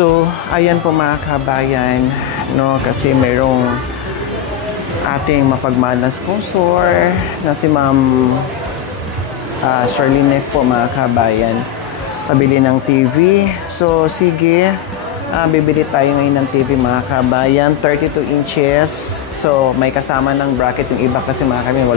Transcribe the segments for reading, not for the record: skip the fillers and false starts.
So, ayan po mga kabayan, no, kasi mayroong ating mapagmahal na sponsor na si Ma'am Charlene F po mga kabayan, pabili ng TV. So, sige, bibili tayo ngayon ng TV mga kabayan, 32 inches. So, may kasama ng bracket. Yung iba kasi mga kabayan,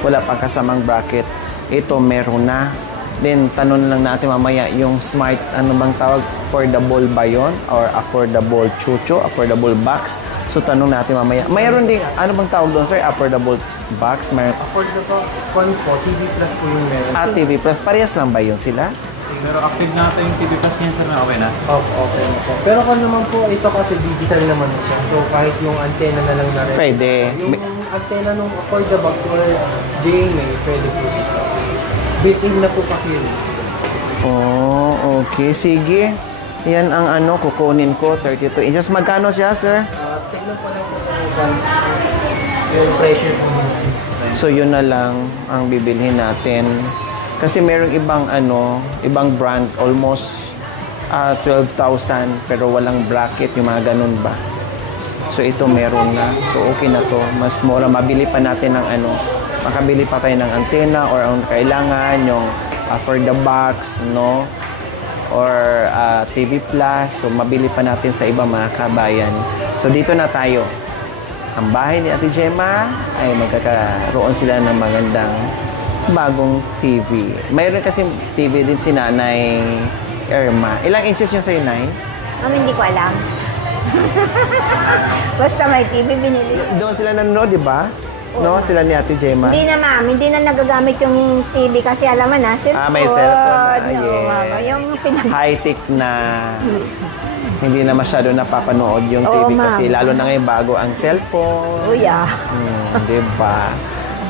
wala pang kasamang bracket. Ito, meron na. Then, tanong lang natin mamaya yung smart, ano bang tawag? Affordable ba yun? Or affordable chucho? Affordable box? So, tanong natin mamaya. Mayroon din, ano bang tawag doon, sir? Affordable box? Affordable box, po, TV Plus po yung meron. TV Plus. Parehas lang ba yun sila? Pero active na ito yung TV Plus niya, sir, na okay na? Okay na po. Pero kung naman po, ito kasi digital naman siya. So, kahit yung antenna na lang na rin. Pwede. Yung antenna nung affordable box or GMA, pwede po dito. Built-in na po kasi yun. Oh, okay. Sige. Yan ang ano, kukunin ko. 32 inches. Magkano siya, sir? Tignan po lang po yung pressure po. So, yun na lang ang bibilhin natin. Kasi merong ibang ano, ibang brand, almost 12,000 pero walang bracket, yung mga ganun ba. So, ito meron na. So, okay na to. Mas mura. Mabili pa natin ng ano, makabili pa tayo ng antena or ang kailangan, yung for the box, no? Or TV Plus. So, mabili pa natin sa iba mga kabayan. So, dito na tayo. Ang bahay ni Ate Gemma ay magkakaroon sila ng magandang bagong TV. Mayroon kasi TV din si Nanay Irma. Ilang inches yung sa'yo, Nay? Hindi ko alam. Basta may TV binili. Doon sila nanonood, di ba? No, sila ni Ate Gemma. Hindi na, ma'am. Hindi na nagagamit yung TV kasi alam mo na, cellphone. May cellphone na. No, ma'am. Yung High-tech na. Hindi na masyado napapanood yung TV kasi lalo na ngayon bago ang cellphone. Yeah. Di ba?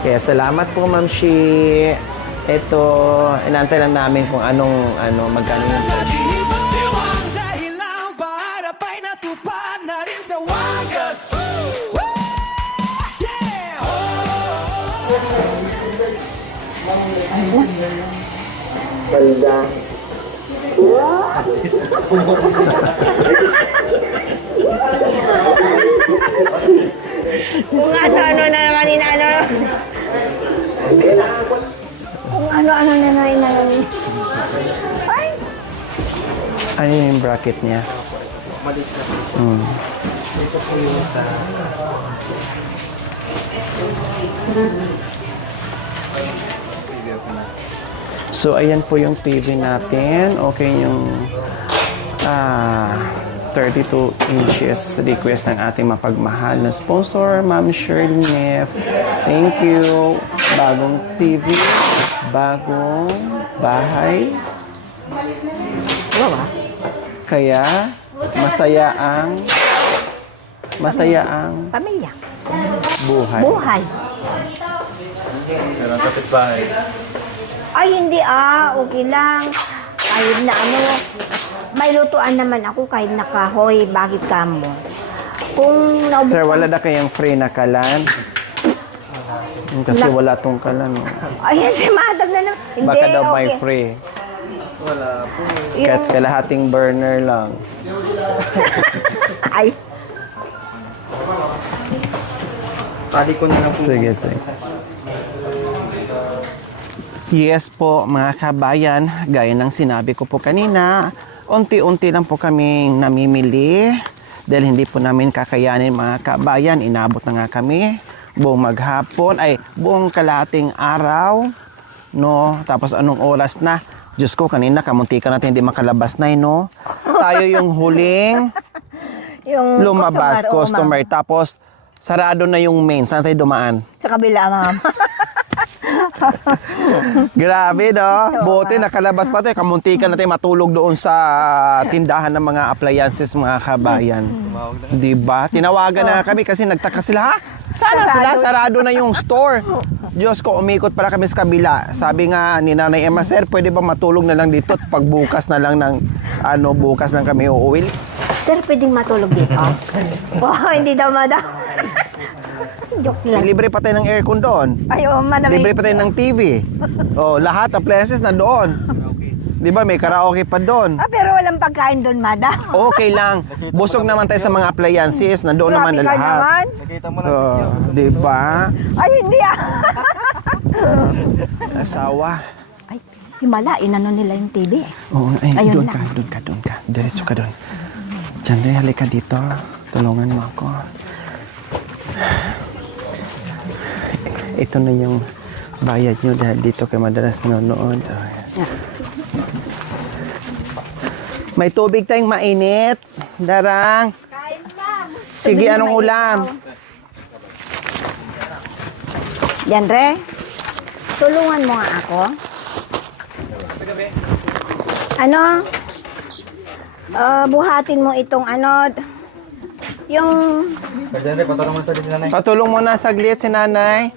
Kaya salamat po, Ma'am Shi. Ito, inantay lang namin kung anong magkano yung Palda. Kung ano-ano na naman inaano. Kung ano-ano na naman inaano. Ay! Ano yung bracket niya? Malit na. Ito po yung sa... So, ayan po yung TV natin. Okay yung 32 inches request ng ating mapagmahal na sponsor, Ma'am Shirley F. Thank you. Bagong TV, bagong bahay. Kaya, masaya ang Pamilya. buhay. Buhay. Meron kapit bahay. Ay, hindi okay lang. Kahit na may lutuan naman ako kahit nakahoy, bakit ka mo? Kung naubos Sir, wala na kayang free na kalan? Kasi wala tong kalan. Ayan, si Madam na naman. Hindi, Baka daw may okay. free. Wala po. Kahit kalahating burner lang. Ay, Tali ko na lang po. Sige. Yes po mga kabayan, gaya ng sinabi ko po kanina, unti-unti lang po kaming namimili dahil hindi po namin kakayanin mga kabayan. Inabot na nga kami buong maghapon, buong kalahating araw, no? Tapos anong oras na? Diyos ko, kanina kamuntikan natin hindi makalabas na, no? Tayo yung huling yung lumabas, customer. Tapos sarado na yung main. Saan tayo dumaan? Sa kabila, ma'am. Grabe, no? Buti nakalabas pa tayo. Kamuntikan natin matulog doon sa tindahan ng mga appliances, mga kabayan. Diba? Tinawagan na kami kasi nagtaka sila, ha? Sana sila, sarado na yung store. Diyos ko, umikot pala kami sa kabila. Sabi nga ni Nanay Emma, sir, pwede ba matulog na lang dito at pagbukas na lang ng, bukas lang kami uuwi? Sir, pwedeng matulog dito? Hindi daw, madam. Joke lang. Libre pa tayo ng aircon doon. Ay, malamig. Libre pa tayo ng TV. Oh, lahat appliances na doon. Di ba, may karaoke pa doon. Pero walang pagkain doon, madam. Okay lang. Busog naman tayo sa mga appliances. Nandoon naman na Grabe ka lahat. naman. Nakita mo lang. Di ba? Ay, hindi ah. Asawa. Ay, himala, inano nila yung TV. Oo, ay, Ayun doon lang. ka, doon ka, doon ka. Diretso ka doon. Diyan rin, halika dito. Tulungan mo ako. Ito na yung bayad nyo dahil dito kayo madalas nanonood. May tubig tayong mainit. Darang. Sige, anong ulam? Yan, Re. Tulungan mo nga ako. Ano? Buhatin mo itong ano, yung Kaya patulong mo sa dito nanay. Patulong mo na saglit si nanay.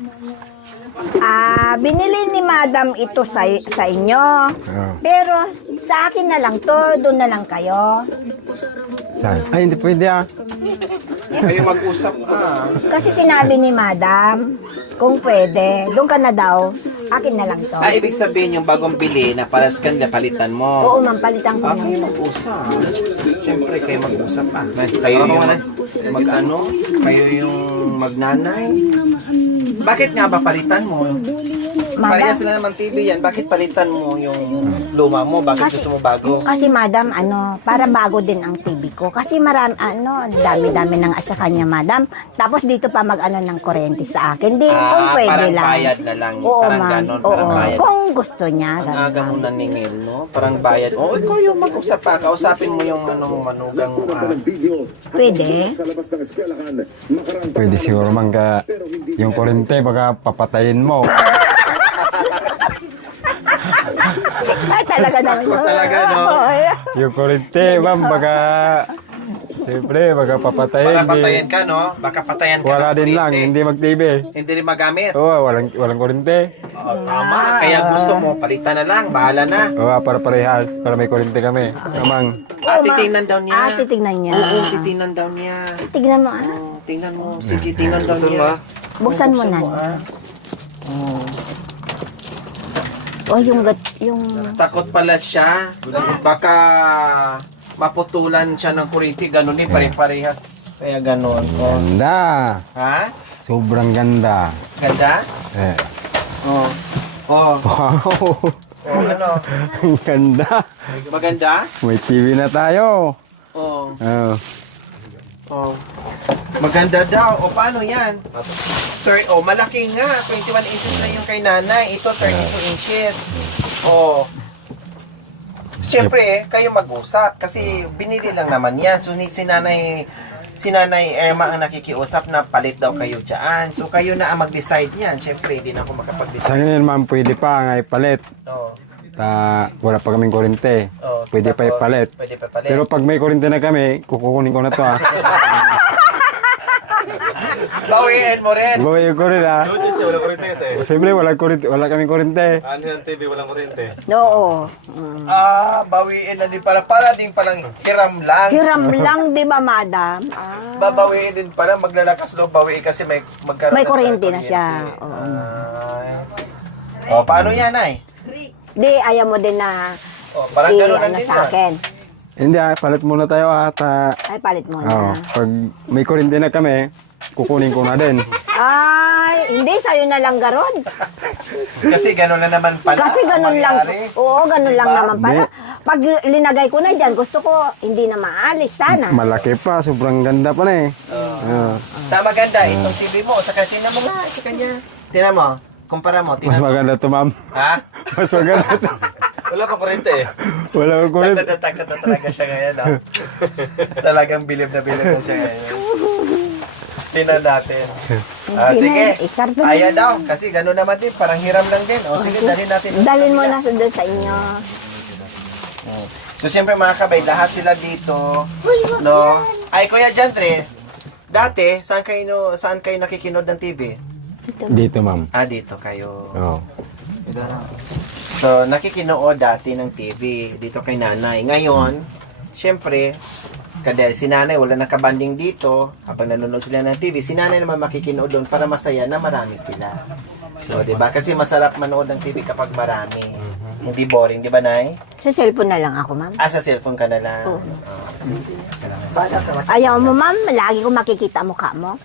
binili ni Madam ito sa inyo. Pero sa akin na lang to, doon na lang kayo. Saan? Ay, hindi pwede ah. Kayo mag-usap Kasi sinabi ni Madam, kung pwede, doon ka na daw, akin na lang to. ibig sabihin yung bagong bili na para sa kanila palitan mo. Oo, mampalitan ko na Kayo yun. mag-usap. Siyempre, kayo mag-usap Kayo yung mag-ano? Kayo yung magnanay? Bakit nga ba palitan mo? Parehas na naman TV yan. Bakit palitan mo yung luma mo? Bakit gusto mo bago? Kasi Madam, para bago din ang TV ko. Kasi dami-dami nang sa kanya, Madam. Tapos dito pa mag-ano ng kuryente sa akin. Di, kung pwede parang lang. bayad na lang. Oo, Parang ma'am. ganon. Oo, Parang bayad. kung gusto niya. Ang ganun. aga mo naningil, no? Parang bayad. Oo, ikaw yung mag-usap pa. Kausapin mo yung manugang mo. Pwede. Pwede siguro man ka yung kurente baka papatayin mo. Ay, talaga naman. Takot talaga, no? Oo, yeah. Yung kurente, ma'am, baka siyempre baka papatayin. Para patayan ka, no? Baka patayan ka Wala ng din lang, kuryente. hindi mag-TV. Hindi rin magamit. Oo, walang kurente. Oo, tama. Kaya gusto mo, palitan na lang. Bahala na. Oo, para parehas, para may kurente kami. Kamang, Titingnan daw niya. Titignan niya. Oo, titingnan daw niya. Tignan mo, Oo, tingnan mo. Sige, tingnan daw niya. Buksan mo na. Oh, yung Takot pala siya. Baka maputulan siya ng kuryente. Ganon din, pare-parehas. Kaya ganon. Oh. ganda. Ha? Sobrang ganda. Ganda? Eh. Oo. Oh. Wow! Oh, ano? Ang ganda. Maganda? May TV na tayo. Oo. Oo. Oh. Maganda daw. O paano yan? Malaki nga. 21 inches na yung kay nanay. Ito 32 inches. Oh. Siyempre, kayo mag-usap kasi binili lang naman yan. So si nanay Irma ang nakikiusap na palit daw kayo dyan. So kayo na ang mag-decide yan. Siyempre, hindi na ako Sa makapag-decide. ngayon, ma'am, pwede pa nga ipalit. Oh. Wala pa kaming kurente. Oh, Pwede pa ipalit. Pwede pa palit. Pero pag may kurente na kami, kukunin ko na to ah. Bawiin mo rin. Gawin ko rin ah. Wala kurente kasi. Siyempre, wala kaming kurente. Ano ng TV, walang kurente. Oo. Bawiin na din pala. Para din palang hiram lang. Hiram lang, di ba, Madam? Babawiin din pala, maglalakas loob bawiin kasi magkaroon May ng kuryente na siya. Oo. Paano yan, ay? Di, ayaw mo din na Parang gano'n lang din sa yan. akin. Hindi ah, palit muna tayo at Ay, palit mo oh, na. pag may kurente na kami, kukunin ko na din. Ay, hindi, sa'yo na lang garon. Kasi gano'n na naman pala. Kasi ganun ang lang. mangyari. Oo, ganun lang Diba? naman pala. Pag linagay ko na dyan, gusto ko hindi na maalis. Sana. Malaki pa, sobrang ganda pa na eh. Tama ganda, itong TV mo. Saka tingnan mo nga sa kanya. Tingnan mo. Kumpara mo. Mas Tingnan mo. maganda to, ma'am. Ha? Mas maganda to. Wala pa kurente eh. Wala akong kurente. Takot na talaga siya ngayon. Talagang bilib na siya ngayon. Tingnan natin. Sige. Ikarto na. Ayan daw. Kasi gano'n naman din. Parang hiram lang din. O sige, dalhin natin. Dalhin mo na doon sa inyo. So, siyempre mga kabay, lahat sila dito. No? Ay, Kuya Jantre, dati, saan kayo nakikinod ng TV? Dito, ma'am. Dito kayo. Oh. So, nakikinood dati ng TV dito kay nanay. Ngayon, siyempre, dahil si nanay wala nakabanding dito, habang nanonood sila ng TV, si nanay naman makikinood doon para masaya na marami sila. So, di ba? Kasi masarap manood ng TV kapag marami. Hindi boring, di ba, Nay? Sa cellphone na lang ako, ma'am. Sa cellphone ka na lang. Oo. Sige. Ayaw mo, ma'am. Lagi ko makikita mukha mo.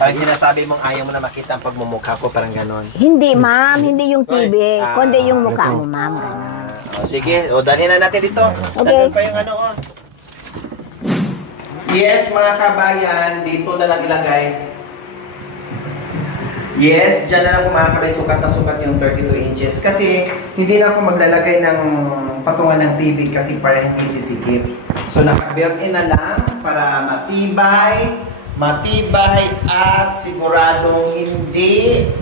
Parang sinasabi mong ayaw mo na makita ang pagmumukha ko, parang ganon. Hindi, ma'am. Hindi yung TV. Ah, Kundi yung mukha mo, ma'am. Ganun. Sige, dalhin na natin dito. Okay. Nandun pa yung ano, Yes, mga kabayan, dito na lang ilagay. Yes, dyan na lang mga kabay, sukat na sukat yung 32 inches. Kasi hindi na ako maglalagay ng patungan ng TV kasi para hindi sisikip. So naka-built-in na lang para matibay at siguradong hindi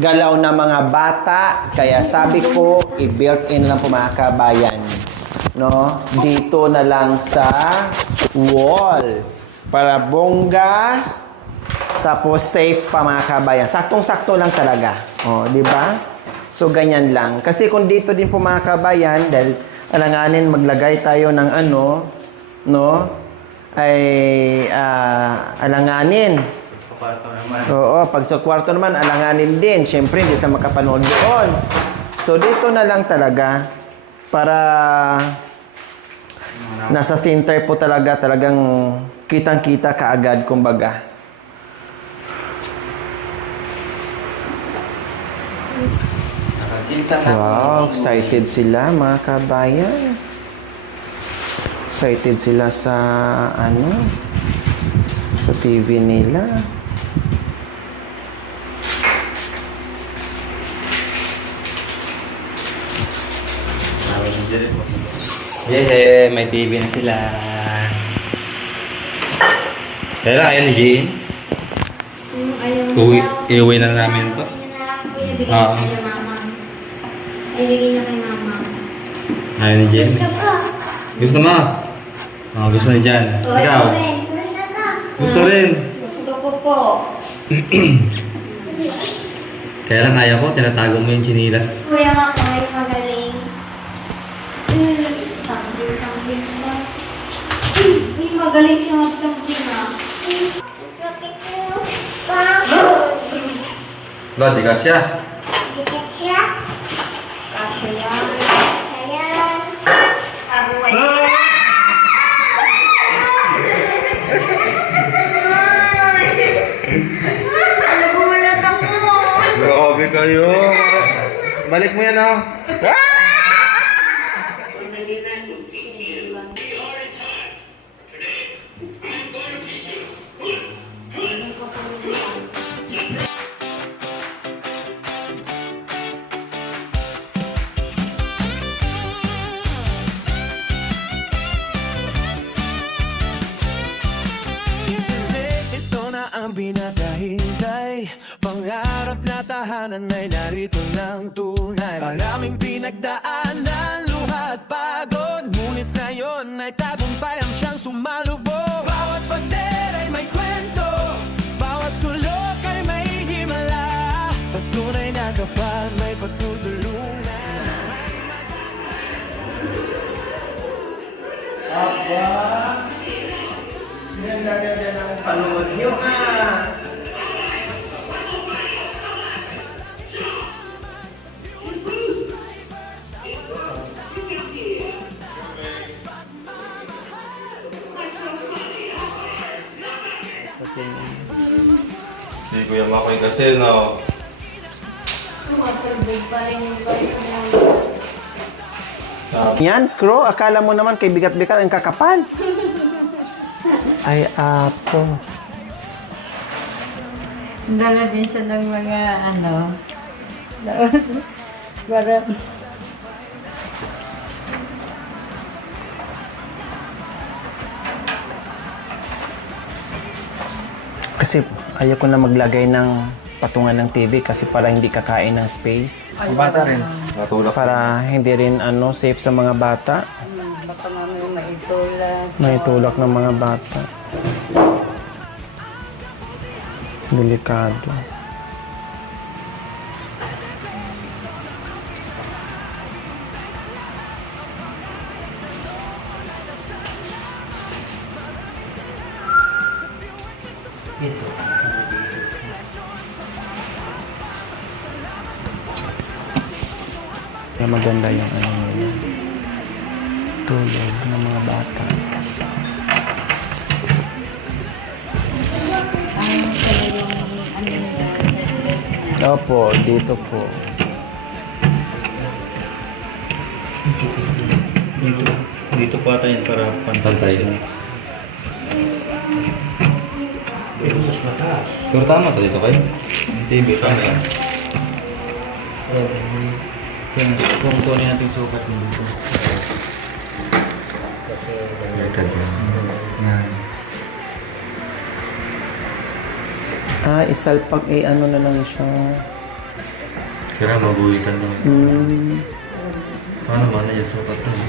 galaw na mga bata. Kaya sabi ko, i-built-in lang po mga kabayan. No? Dito na lang sa wall. Para bongga. Tapos safe pa mga kabayan. Saktong-sakto lang talaga. Di ba? So ganyan lang. Kasi kung dito din po mga kabayan, dahil alanganin maglagay tayo ng alanganin. Oo, pag sa kwarto naman, alanganin din. Siyempre, hindi ka makapanood doon. So dito na lang talaga para nasa center po talagang kitang-kita kaagad, kumbaga. Wow, excited sila mga kabayan. Excited sila sa sa TV nila. Yeah, may TV na sila. Pero ayaw ni Jean. Iuwi na namin to. Oo. Ibigay na kay mama. Ayaw ni Jean. Gusto mo? Gusto ni Jan. Ikaw? Gusto rin. Gusto ko po. Kaya lang ayaw ko, tinatago mo yung chinilas. Kuya nga po ay magaling. Something ba? Uy, magaling siya magtangkin ah. Lo, di ka siya. Kasya yan. Sayang. Abuhay. Nagulat ako. Grabe kayo. Balik mo yan, oh. Ito na ang pinakahintay. Pangarap na tahanan ay narito ng tunay. Maraming pinagdaanan, luha at pagod. Ngunit ngayon ay tagumpay ang siyang sumalubog. Bawat pader ay may kwento, bawat sulok ay may himala. At tunay na kapal may pagtutulungan. Ganda ng panood nyo Si Kuya Makoy kasi, no? Matulbig pa rin yung balik mo. Yan, screw. Akala mo naman kay bigat-bigat ang kakapal. Ay, apo. Dala din siya ng mga para Kasi ayoko na maglagay ng patungan ng TV kasi para hindi kakain ng space. Ang bata rin. Natulak. Para hindi rin safe sa mga bata. baka mamaya maitulak. Maitulak ng mga bata. Delikado. Kaya maganda yung ano nila. Tulog ng mga bata. Opo, dito po. Dito pa tayo para pantay yun. Pero mas mataas. Pero tama ka dito kayo? TV, tama yan. Kung kunin natin sukat mo dito. Isalpak ano na lang siya. Kaya mabuhitan lang. Paano ba na yung sukat mo?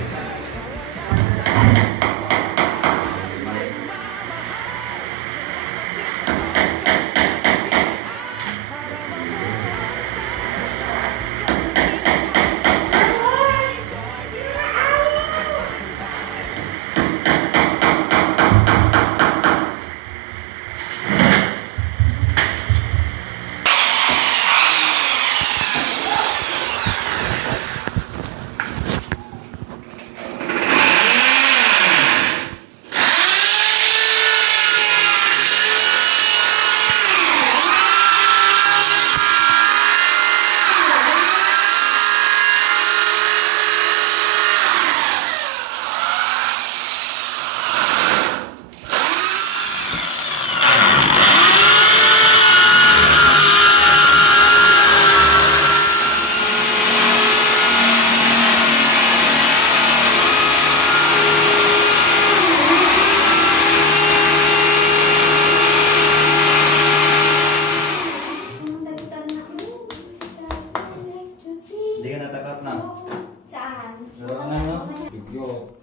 Hindi ka natakat na. Saan? Meron na no? Bigyo.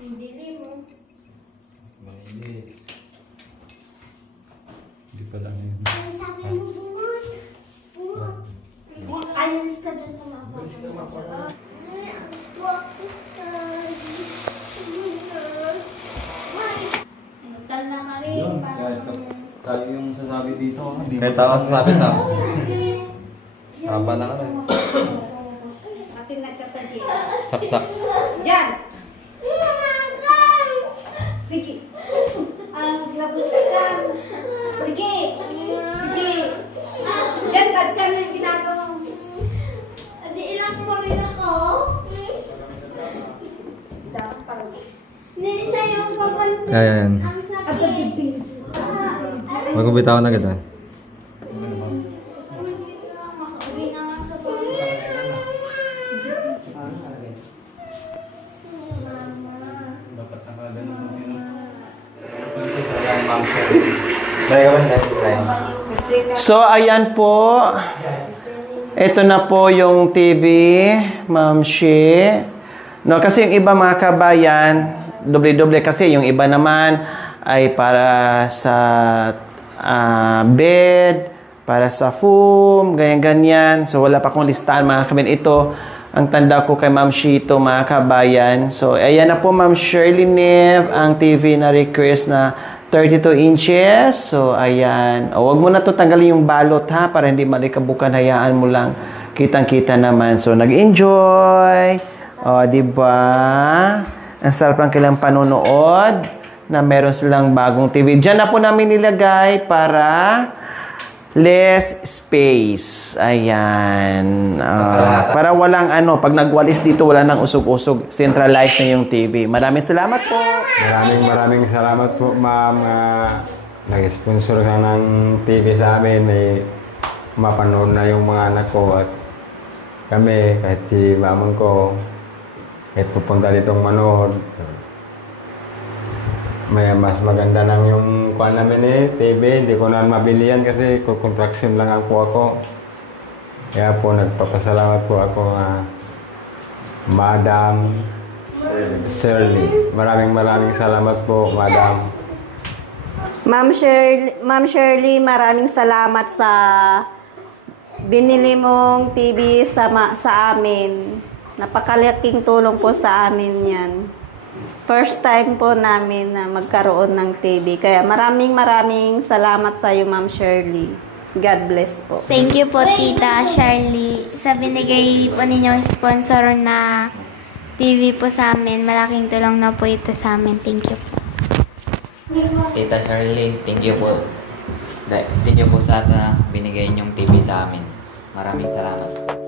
Hindi mo. Mainit. Hindi pa lang yun. Sabi mo bunot. Bunot. Alis ka dyan kumapapagod. Tal na ka rin. Yun, kahit tayo yung sasabi dito. Kahit ako sasabi na. Haba na ka na. Ating nagkataji. Saksak. Diyan! Sige. Labos ka. Sige. Sige. Diyan, ba't ka na yung ginagawa mo? Adi ilang mo rin ako. Hindi siya yung papansin. Ayan. Ang sakit. Magubitaw na kita. Makauwi na nga sa bahay. Dapat nakagano mo yun. Ayan, ma'am. Dahil ka ba na? So, ayan po. Ito na po yung TV, Ma'am Shi. No, kasi yung iba mga kabayan, doble-doble kasi yung iba naman ay para sa bed, para sa foam, ganyan-ganyan. So, wala pa akong listahan mga kabayan. Ito, ang tanda ko kay Ma'am Shi ito mga kabayan. So, ayan na po Ma'am Shirley Nev, ang TV na request na 32 inches. So, ayan. O, wag mo na to tanggalin yung balot ha, para hindi malikabukan. Hayaan mo lang. Kitang-kita naman. So, nag-enjoy. O, diba? Ang sarap lang kailang panonood na meron silang bagong TV. Diyan na po namin nilagay para less space. Ayan. Para walang pag nagwalis dito, wala nang usog-usog. Centralized na yung TV. Maraming salamat po. Maraming salamat po, ma'am. Nag-sponsor ka ng TV sa amin. Mapanood na yung mga anak ko at kami, kahit si mamang ko, kahit pupunta ditong manood. May mas maganda nang yung kuhan namin TV. Hindi ko na mabili yan kasi contraction lang ako. Kaya po nagpapasalamat po ako Madam Shirley. Maraming salamat po, Madam. Ma'am Shirley, maraming salamat sa binili mong TV sa amin. Napakalaking tulong po sa amin yan. First time po namin na magkaroon ng TV. Kaya maraming salamat sa iyo, Ma'am Shirley. God bless po. Thank you po, Tita Charlie, sa binigay po ninyong sponsor na TV po sa amin. Malaking tulong na po ito sa amin. Thank you po. Tita Charlie, thank you po. Thank you po sa binigay niyong TV sa amin. Maraming salamat.